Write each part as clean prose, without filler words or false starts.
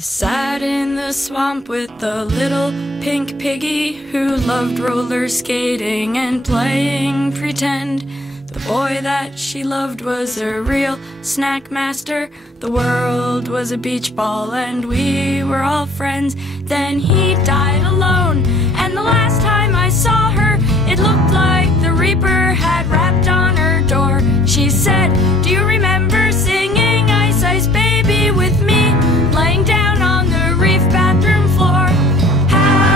sat in the swamp with the little pink piggy who loved roller skating and playing pretend. The boy that she loved was a real snack master. The world was a beach ball and we were all friends. Then he died alone, and the last time I saw her, it looked like the Reaper had rapped on her door. She said, "Do you remember singing Ice Ice Baby with me, laying down on the reef bathroom floor?" How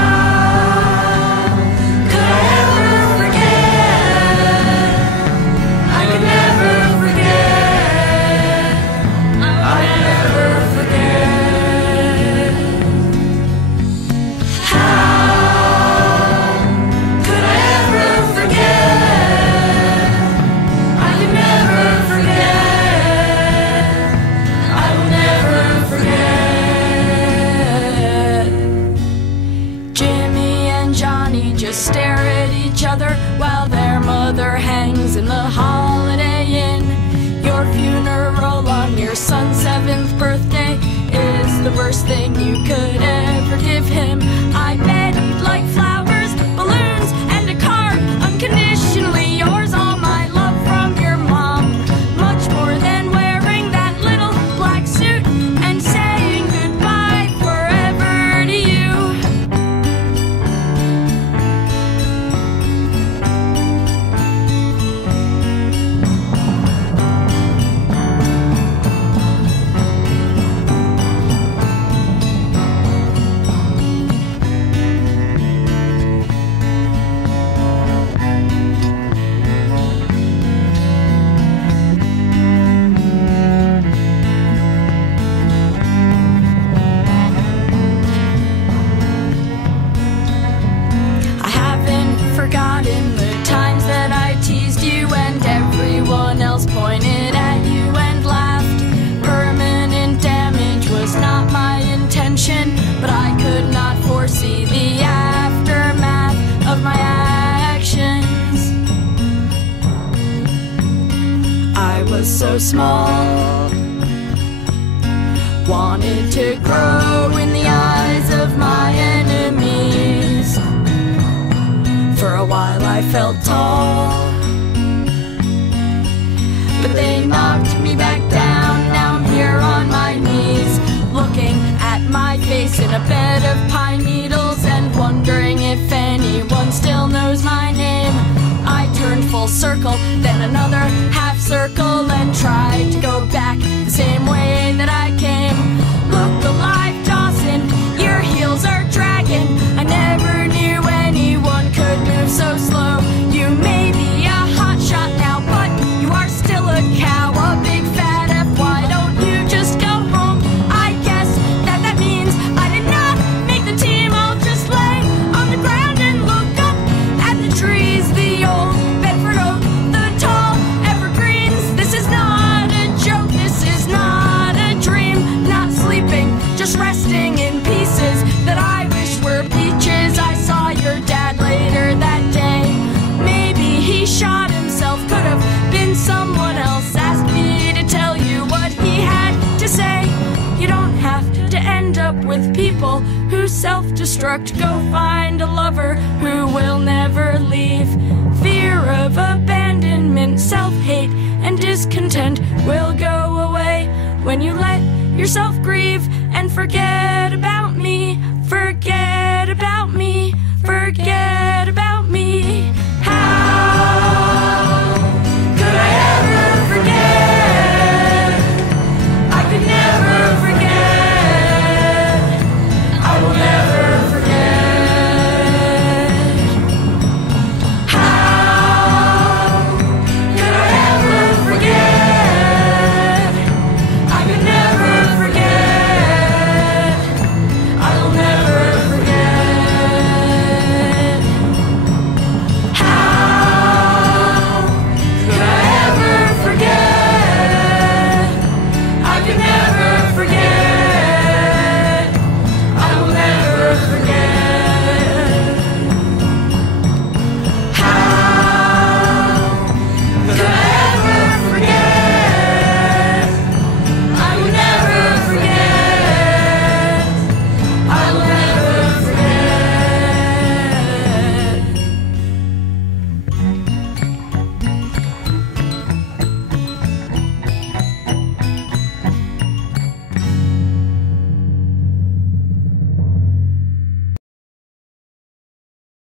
could I ever forget? I could never forget. I'd never forget. How could I ever forget? I could never forget. I will never forget. Jimmy and Johnny just stare at each other while their mother hangs in the Holiday Inn. Your funeral on your son's 7th birthday is the worst thing you could ever give him. I bet he'd like flowers, balloons, and a card. Unconditionally yours, all my love from your mom. Much more than wearing that little black suit and saying goodbye forever to you. I haven't forgotten the times that I teased you and everyone else pointed at you and laughed. Permanent damage was not my intention, but I could not foresee the aftermath of my actions. I was so small, wanted to grow in the eyes of my enemies. For a while I felt tall, but they knocked me back down. Now I'm here on my knees, looking at my face in a bed of pine needles and wondering if anyone still knows my name. I turned full circle, then another half circle, and tried to go back the same way that I came. Look alive, Dawson, your heels are dragging. I never knew anyone could move so slow. You may be a hot shot now, but you are still a cow, a big fat F. Why don't you just go home? I guess that means I did not make the team. I'll just lay on the ground and look up at the trees, the old Bedford oak, the tall evergreens. This is not a joke, this is not a dream. Not sleeping, just resting in pieces that I wish were peaches. I saw your dad later that day. Maybe he shot himself, could have been someone else. Asked me to tell you what he had to say. You don't have to end up with people who self-destruct. Go find a lover who will never leave. Fear of abandonment, self-hate, and discontent will go away when you let yourself grieve and forget.